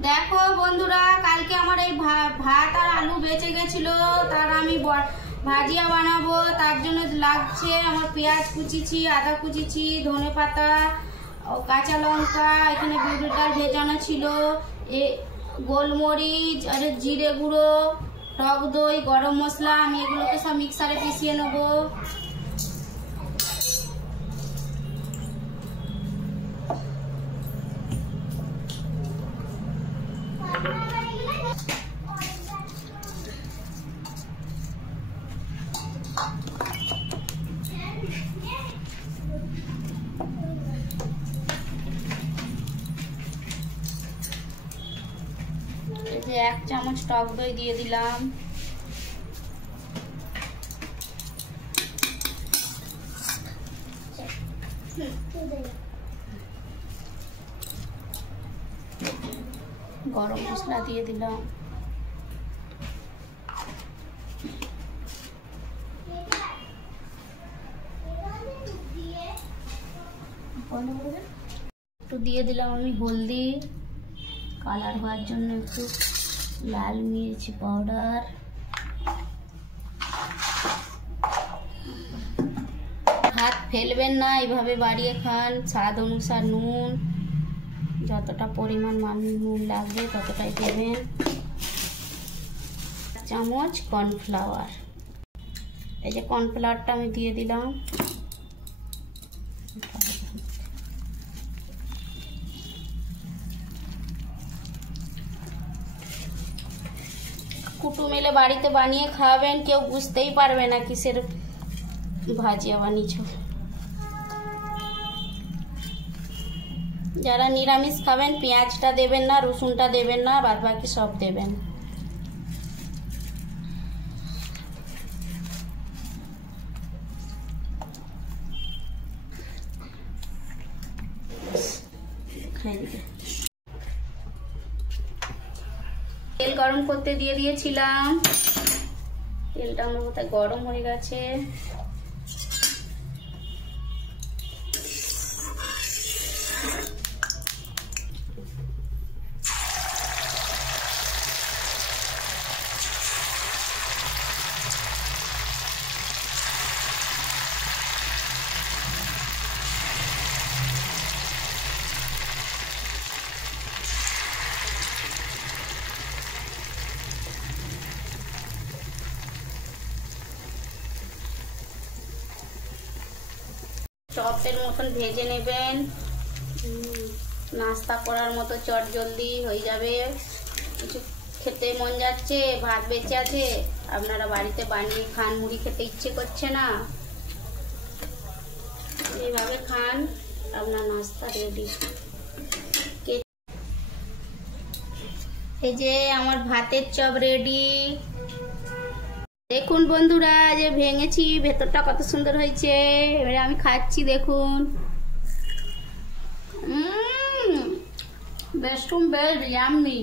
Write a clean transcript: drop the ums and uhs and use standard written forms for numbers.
দেখো বন্ধুরা, কালকে আমার এই ভাত আর আলু বেঁচে গেছিল, তার আমি ভাজিয়া বানাবো। তার জন্য লাগছে আমার পেঁয়াজ কুচিছি, আদা কুচিছি, ধনে পাতা, কাঁচা লঙ্কা, এখানে বিউলির ডাল ভেজানো ছিল, গোলমরিচ আর জিরে গুঁড়ো, টক দই, গরম মশলা। আমি এগুলোকে সব মিক্সারে পিষিয়ে নেবো। এক চামচ টক দই দিয়ে দিলাম। গরম মশলা দিয়ে দিলাম। একটু দিয়ে দিলাম আমি হলদি, কালার হওয়ার জন্য একটু লাল মির্চ পাউডার। ভাত ফেলবেন না, এইভাবে বাড়িয়ে খান। স্বাদ অনুসার নুন, যতটা পরিমাণ নুন লাগবে ততটাই দেবেন। 1 চামচ কর্নফ্লাওয়ার, এই যে কর্নফ্লাওয়ারটা আমি দিয়ে দিলাম। কুটু মেলে বাড়িতে বানিয়ে খাওয়াবেন, কেউ বুঝতেই পারবে না কিসের ভাজিয়া বানিয়েছ। যারা নিরামিষ খাবেন পেঁয়াজটা দেবেন না, রসুনটা দেবেন না, বাদ বাকি সব দেবেন। তেল গরম করতে দিয়ে দিয়েছিলাম, তেলটা আমার কোথায় গরম হয়ে গেছে। চপের মতন ভেজে নেবেন, নাস্তা করার মতো চট জলদি হয়ে যাবে। কিছু খেতে মন যাচ্ছে, ভাত বেঁচে আছে, আপনারা বাড়িতে বানিয়ে খান। মুড়ি খেতে ইচ্ছে করছে না, এইভাবে খান, আপনার নাস্তা রেডি। এই যে আমার ভাতের চপ রেডি। দেখুন বন্ধুরা, যে ভেঙেছি, ভেতরটা কত সুন্দর হয়েছে। এবারে আমি খাচ্ছি, দেখুন। Best yummy.